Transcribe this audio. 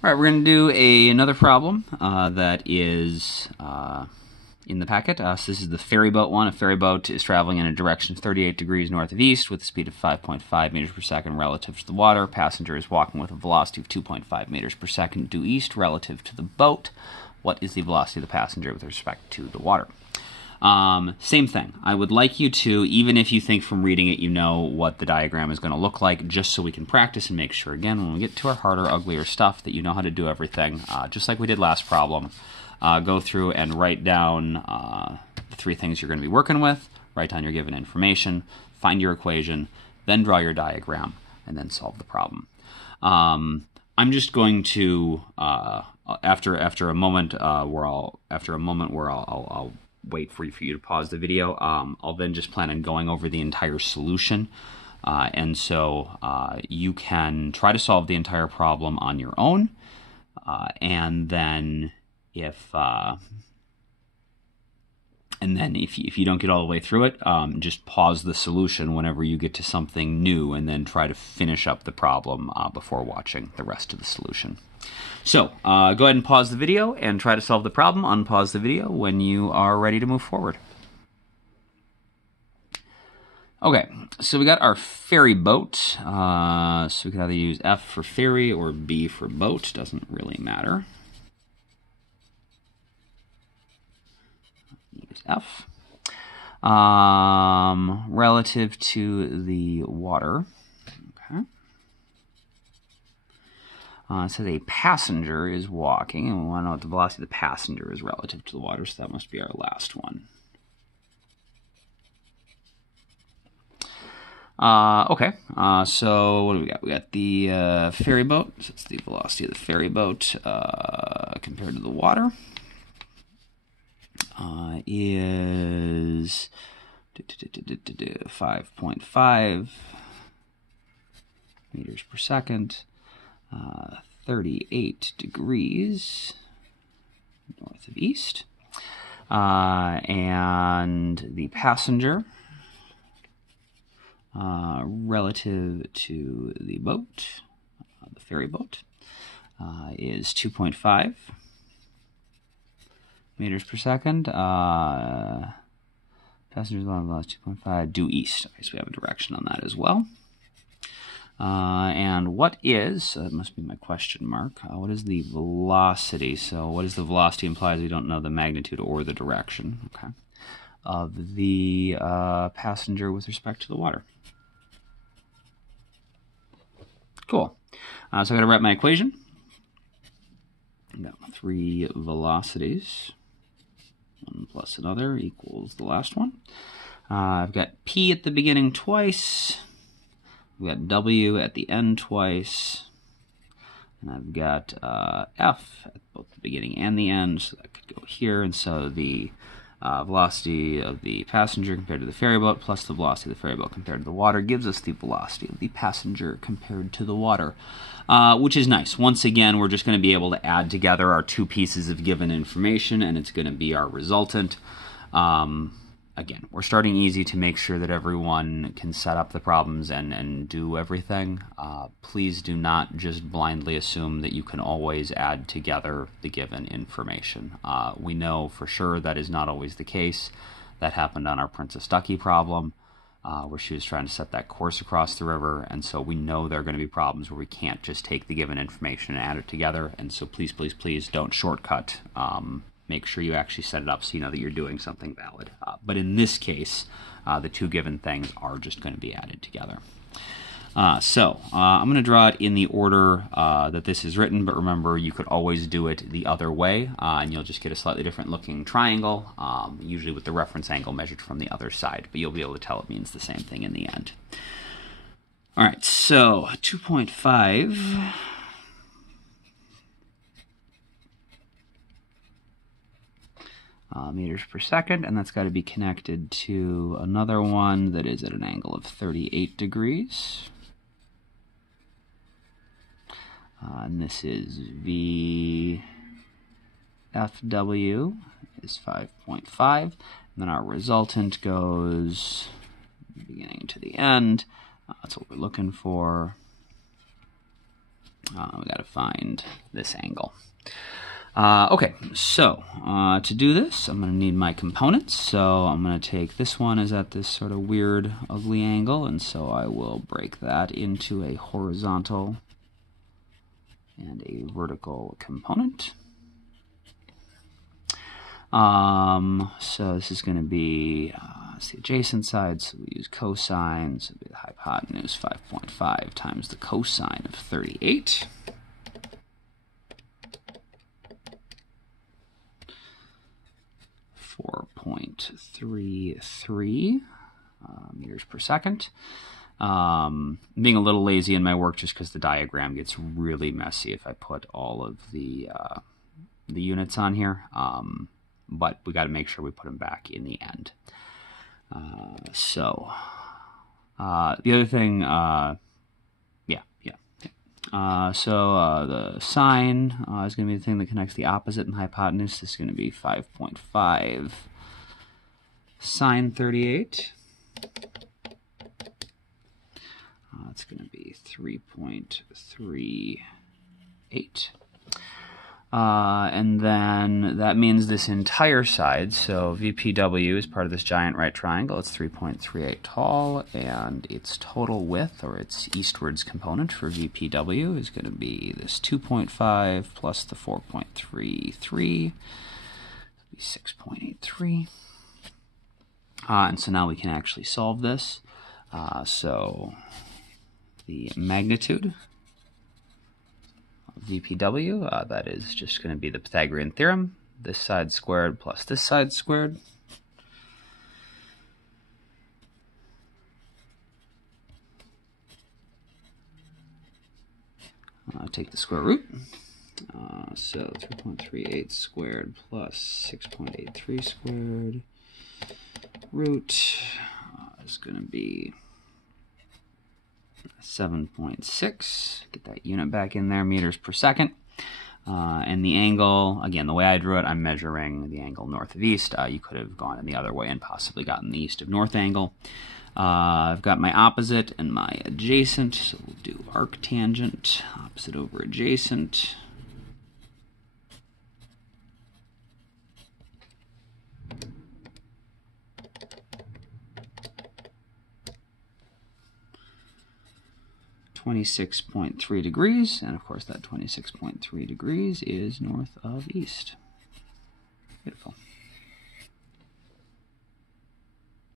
All right, we're going to do another problem that is in the packet. So this is the ferryboat one. A ferryboat is traveling in a direction 38 degrees north of east with a speed of 5.5 meters per second relative to the water. Passenger is walking with a velocity of 2.5 meters per second due east relative to the boat. What is the velocity of the passenger with respect to the water? Same thing. I would like you to, even if you think from reading it you know what the diagram is going to look like, just so we can practice and make sure, again, when we get to our harder, uglier stuff, that you know how to do everything, just like we did last problem. Go through and write down the three things you're going to be working with, write down your given information, find your equation, then draw your diagram, and then solve the problem. I'm just going to, after a moment where I'll wait for you to pause the video. I'll then just plan on going over the entire solution. And so you can try to solve the entire problem on your own. And then if you don't get all the way through it, just pause the solution whenever you get to something new and then try to finish up the problem before watching the rest of the solution. So, go ahead and pause the video and try to solve the problem. Unpause the video when you are ready to move forward. Okay, so we got our ferry boat. So we can either use F for ferry or B for boat. Doesn't really matter. Use F. Relative to the water. Okay. It says a passenger is walking, and we want to know what the velocity of the passenger is relative to the water, so that must be our last one. Okay, so what do we got? We got the ferry boat, so it's the velocity of the ferry boat compared to the water. Is 5.5 meters per second. 38 degrees north of east, and the passenger relative to the boat, the ferry boat, is 2.5 meters per second. Passenger's velocity 2.5 due east. Okay, so we have a direction on that as well. And what is, that must be my question mark, what is the velocity? So what is the velocity implies we don't know the magnitude or the direction, okay, of the passenger with respect to the water. Cool. So I'm going to write my equation. I've got three velocities. One plus another equals the last one. I've got P at the beginning twice. We've got W at the end twice, and I've got F at both the beginning and the end, so that could go here. And so the velocity of the passenger compared to the ferryboat plus the velocity of the ferryboat compared to the water gives us the velocity of the passenger compared to the water, which is nice. Once again, we're just going to be able to add together our two pieces of given information, and it's going to be our resultant. Again, we're starting easy to make sure that everyone can set up the problems and do everything. Please do not just blindly assume that you can always add together the given information. We know for sure that is not always the case. That happened on our Princess Ducky problem, where she was trying to set that course across the river, and so we know there are going to be problems where we can't just take the given information and add it together, and so please, please, please don't shortcut. Make sure you actually set it up so you know that you're doing something valid. But in this case, the two given things are just going to be added together. So I'm going to draw it in the order that this is written, but remember, you could always do it the other way, and you'll just get a slightly different looking triangle, usually with the reference angle measured from the other side, but you'll be able to tell it means the same thing in the end. All right, so 2.5... meters per second, and that's got to be connected to another one that is at an angle of 38 degrees. And this is VFW is 5.5, and then our resultant goes beginning to the end. That's what we're looking for. We got to find this angle. Okay, so to do this, I'm going to need my components. So I'm going to take this one is at this sort of weird, ugly angle, and so I will break that into a horizontal and a vertical component. So this is going to be it's the adjacent side, so we use cosine, so it'll be the hypotenuse 5.5 times the cosine of 38. .33 meters per second. Being a little lazy in my work just because the diagram gets really messy if I put all of the units on here. But we got to make sure we put them back in the end. So the other thing, so the sine is going to be the thing that connects the opposite and hypotenuse. This is going to be 5.5 sine 38. It's going to be 3.38. And then that means this entire side, so VPW is part of this giant right triangle. It's 3.38 tall, and its total width, or its eastwards component for VPW, is going to be this 2.5 plus the 4.33, 6.83. And so now we can actually solve this. So the magnitude of VPW, that is just going to be the Pythagorean theorem, this side squared plus this side squared. Take the square root. So 3.38 squared plus 6.83 squared root is going to be 7.6. Get that unit back in there, meters per second. And the angle, again, the way I drew it, I'm measuring the angle north of east. You could have gone in the other way and possibly gotten the east of north angle. I've got my opposite and my adjacent, so we'll do arctangent, opposite over adjacent. .3 degrees, and of course that 26.3 degrees is north of east. Beautiful.